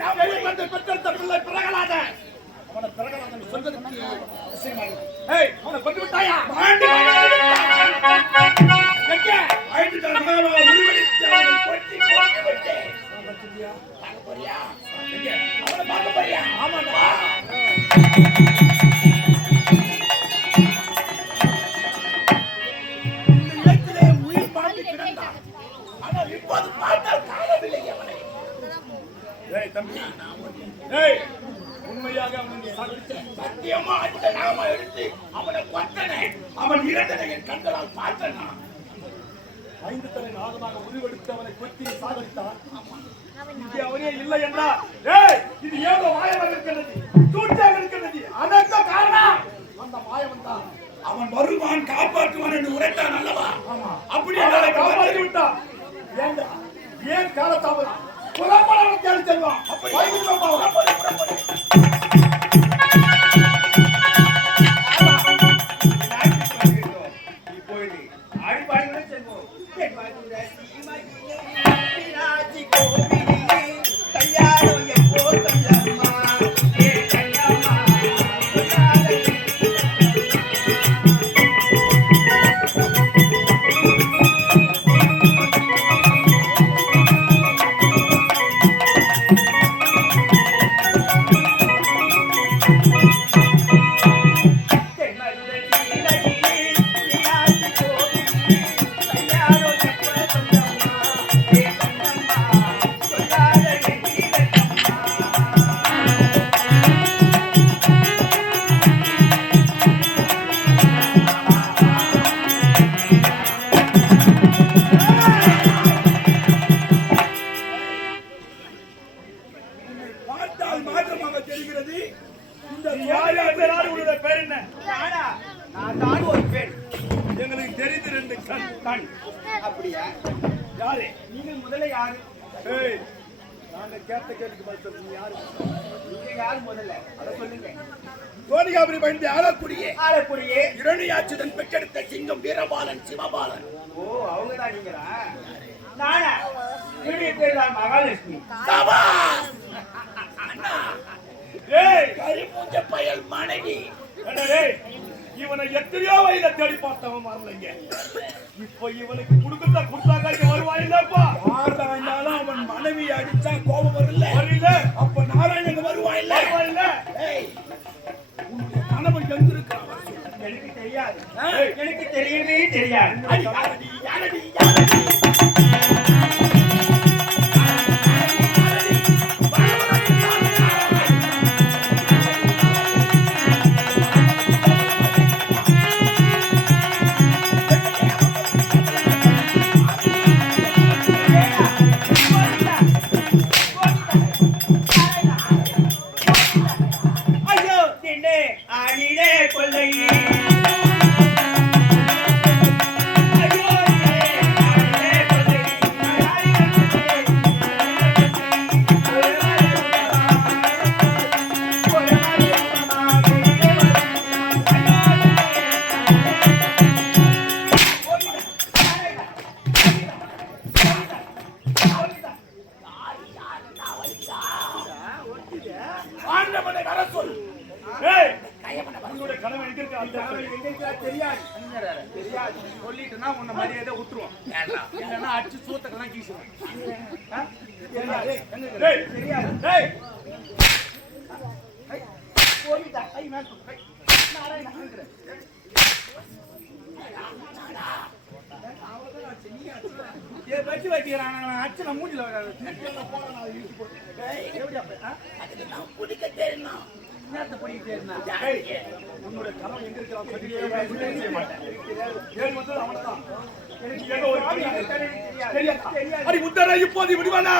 நான் வெளிவந்து பெற்றெடுத்த பிள்ளை பிரகலாத அவனை பிரகலாதன் சொல்வதற்கு ஏய் அவனை கொண்டு விட்டாயா உயிர் பாண்டி கிடந்தான் ஆனால் இப்போது பார்த்தால் காணவில்லை அவனை. தம்பி உண்மையாக அவனை சத்தியமா அந்த நாம எடுத்து அவனை கொத்தனை அவன் இறந்தனை என் கண்களால் பார்த்தனா 5 தலை நாகமாக உருவெடுத்து அவனை கொத்தி சாகடித்தான். இங்கே அவனே இல்லை என்றால் இது ஏதோ மாயமாக இருக்கிறது, சூழ்ச்சியாக இருக்கிறது. அதற்கு காரணம் அந்த மாயவன் தான். அவன் வருவான் காப்பாற்றுவான் என்று உரைத்தான் அல்லவா? அப்படி அவனை காப்பாற்றி விட்டான். ஏன் காலத்தாமதம் புறப்பட தேடி செல்வான். இப்பொழுது ஆடிப்பாடியுடன் செல்வோம். எங்களுக்கு தெரிந்து 2 கண். அப்படியா? யாரு நீங்கள்? முதல்ல யாரு? நாங்க கேட்ட கேட்டுக்கு பதில் சொல்லுங்க. யாரு நீங்க? யாரு முதல்ல அத சொல்லுங்க. தோணிகாபுரி பயந்து ஆளக்கூடியே இரணியாச்சுடன் பெற்றெடுத்த சிங்கம் வீரபாலன் சிவபாலன். ஓ அவங்கதான் நீங்களா? நானா? வீடியோ பேர்தான் மகாலட்சுமி. கரிமூஞ்ச பயல் மனைவி. இவனை எத்தனையோ வயல தேடி பார்த்தவன் வரலைங்க. இப்ப இவனுக்கு கொடுத்தாக்க வருவாயில்லப்பா. ஆறாயினாலும் அவன் மனைவி அடிச்சா கோபம் வரல. அப்ப நாராயணங்க வருவாயில்ல. கணவன் எங்க இருக்கிறான்? எனக்கு தெரியாது. எனக்கு தெரியவே தெரியாது. சொல்லிட்டுனா உன்னை மரியாதை விட்டுருவோம். இல்லைன்னா அடிச்சு சூத்தக்கெல்லாம் கீசுவோம். வச்சு வைக்கிறான் அச்சனை மூஞ்சில பிடிக்க தெரியும். உன்னோட கனவு எங்க இருக்கிறான் அவன்தான். இப்போது விடுவானா?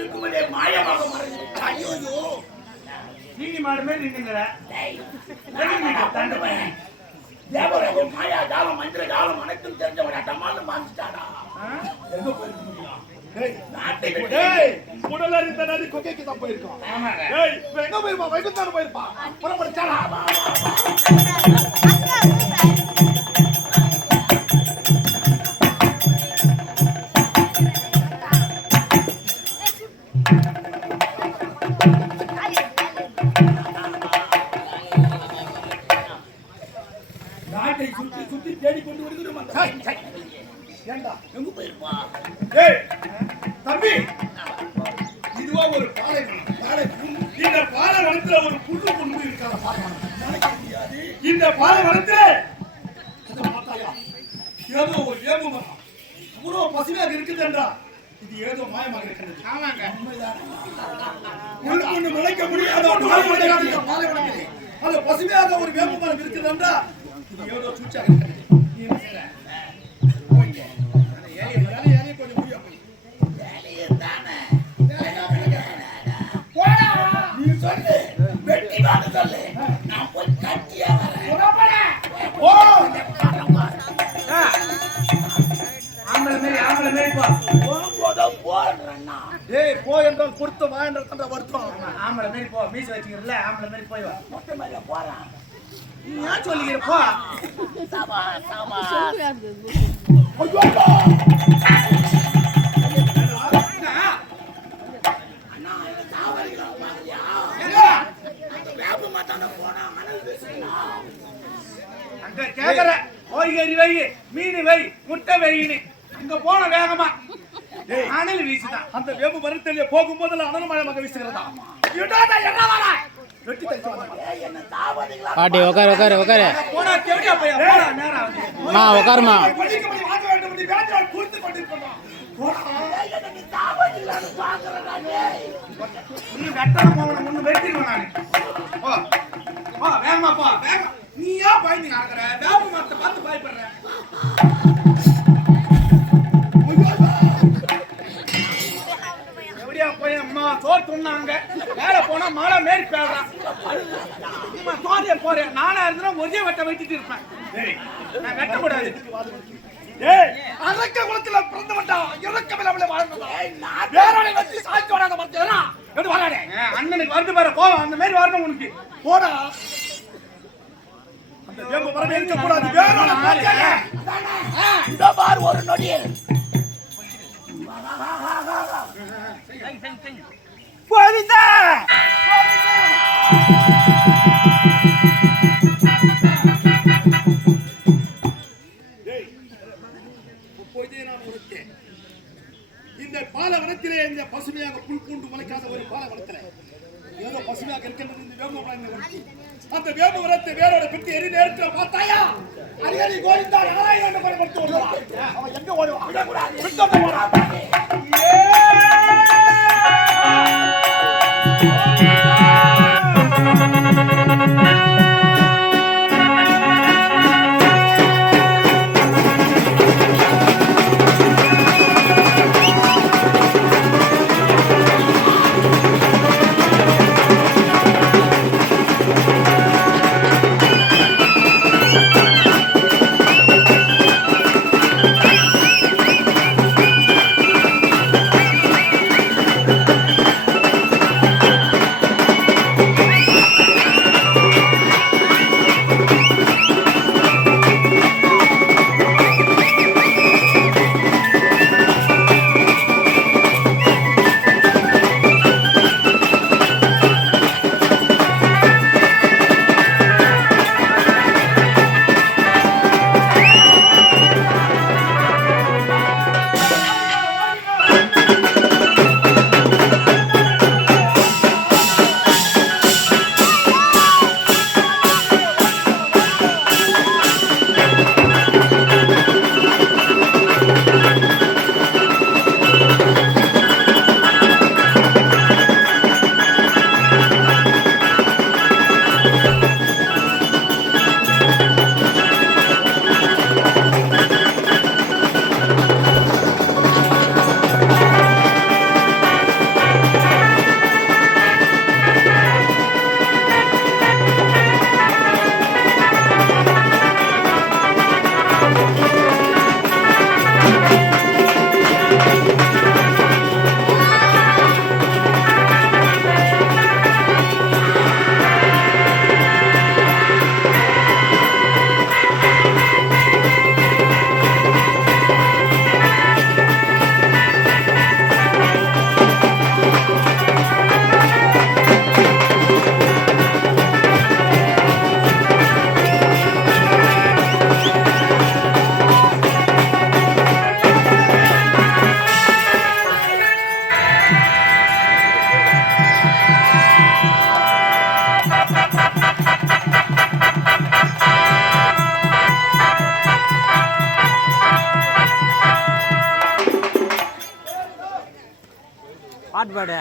இருக்கும்போதே மாயமாக மறைந்து ஐயோ சீனி மாடு மாதிரி நின்னுங்கற தண்டுவேன் தேவரகம் மாயா ஜாலம் மந்திர ஜாலம் அனைத்தும் தெரிஞ்சவன் டமாலும் மாஞ்சிட்டாடா எங்க போயிருக்கீங்களா உடல இருந்த நதி கொக்கைக்கு தான் போயிருக்கோம் எங்க போயிருப்பா வைகுந்தான போயிருப்பா புறப்படுச்சாலா நாட்டை சுற்றி சுற்றி தேடி கொண்டு வருகிறோம் ஏண்டா எங்க போயிருப்பா தம்பி இதுவா ஒரு பாலை இந்த பாலைவனத்துல ஒரு புல்லு கொண்டு இருக்காத பாலைவனம் இந்த பாலைவனத்துல ஏதோ ஒரு வேம்பு மரம் இவ்வளவு பசுமையாக இருக்குது என்றா இது ஏதோ மாயமாக இருக்கிறது ஆமாங்க கொண்டு முளைக்க முடியாத பாலைவனத்திலே அது பசுமையாக ஒரு வேம்பு மரம் இருக்குது என்றா இது ஏதோ சூழ்ச்சியாக இருக்கிறது நீ என்ன செய்ற போ என்றால் பொருத்த வா என்ற வருத்தம் ஆம்பளை மாரி போ மீச வச்சுக்கிறல ஆம்பளை மாரி போய் வா மொட்டை மேல போறான் நீ ஏன் சொல்லிக்கிற போ சபா சபா அண்ணா என்ன தாவரிகளா பாத்தியா அந்த வேப்ப மரத்தாண்ட போனா மணல் வீசலாம் அங்க கேக்குற கோழிகறி வை மீன் வை முட்டை வைன்னு அங்க போன வேகமா அனல் வீசுதான் அந்த வேம்பு மரத்திலே போகும்போதெல்லாம் அனல் மழை வீசுகிறதா பாட்டி உட்காரு உட்காரு உட்காரு போனா தேடியா போய் போடா நேரா மா உட்காருமா நீ வெட்டணும் போகணும் ஒண்ணு வெட்டிடுவேன் நானு போ போ வேகமா போ வேகமா நீ ஏன் பயந்து நடக்கிற வேப்ப மரத்தை பார்த்து பயப்படுற எப்படியா போய் அம்மா சோறு உண்ணாங்க வேலை போனா மழை மேரி பேடுறான் நீமா சோறிய போறேன் நானா இருந்தா ஒரே வெட்ட வெட்டிட்டு இருப்பேன் நான் வெட்டக்கூடாது அரக்க குலத்துல பிறந்தவன்டா இறக்கமில்லாமலே வாழ்ந்தவன் வேறாளை வச்சு சாய்த்து வராத மரத்தேரா எப்படி வரானே அண்ணனுக்கு வந்து பாரு கோவம் அந்த மாதிரி வரணும் உனக்கு போடா அந்த வேம்பு மரம் இருக்க கூடாது வேறாளை மரத்தேரா இந்த பார் ஒரு நொடியில் போவிதா இந்த பாலவனத்திலே இந்த பசுமையாக புல் பூண்டு முளைக்காத ஒரு பாலவனத்திலே ஏதோ பசுமையாக இருக்கின்றது இந்த வேம்பு மரம் அந்த வேம்பு மரத்தை வேரோட பெட்டி எரி நேரத்தில் பார்த்தாயா அரியணை கோவிந்தா நாராயணன் என்று பயன்படுத்தி ஓடுவான் அவன் எங்க ஓடுவான் பாட்டு பாடு.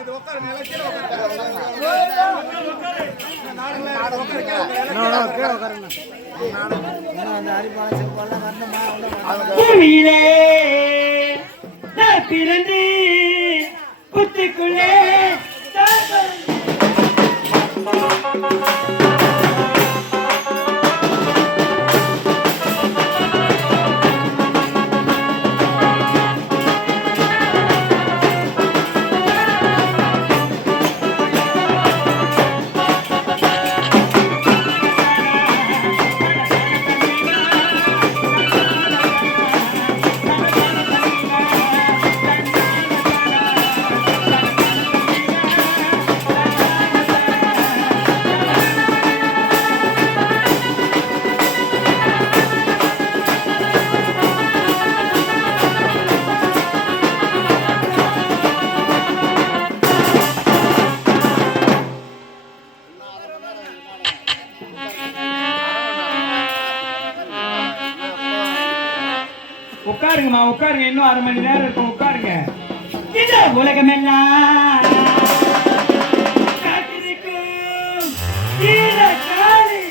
இது உட்காருங்க எல்லாம் கீழே உட்காருங்க பூமியிலே நான் பிறந்து புத்துக்குள்ளே உட்காருங்கம்மா உட்காருங்க. இன்னும் 1/2 மணி நேரம் இருக்கும். உட்காருங்க. இந்த உலகமெல்லாம் காத்திருக்கும் ஈரக்காலி.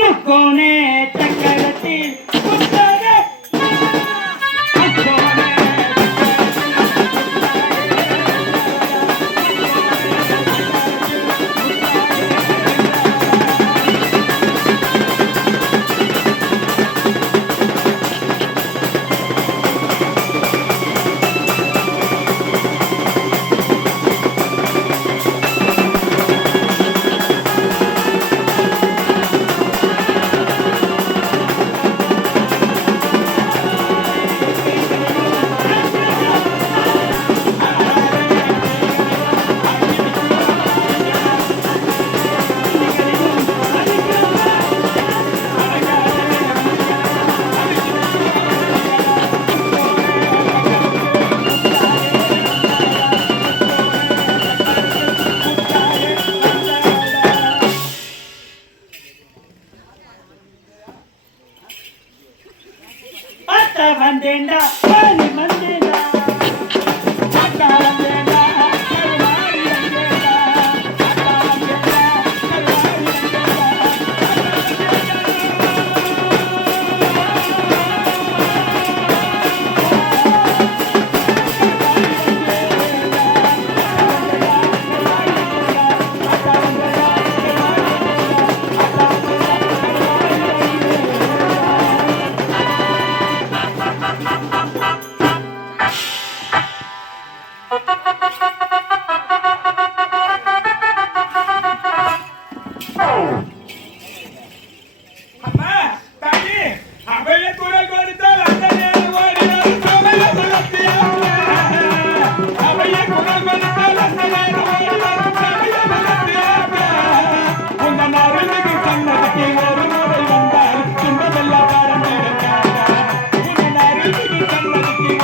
முக்கோணே சக்கரத்தில் புத்தக வந்தேண்டா பாலி வந்தேண்டா அக்கா வந்தேண்டா கருவாடி வந்தேண்டா அக்கா வந்தேண்டா கருவாடி அம்மா தாயி அவைய குரல் கொடுத்தால் அந்த நேரம் ஓடினார் சமைய வளர்த்தியாக அவைய குரல் கொடுத்தால் அந்த நேரம் ஓடினார் சமைய வளர்த்தியாக உங்கள் அருளுக்கு கண்ணகத்தை ஒரு முறை வந்தால் துன்பமெல்லாம் பாடம் உங்கள் அருளுக்கு கண்ணகத்தை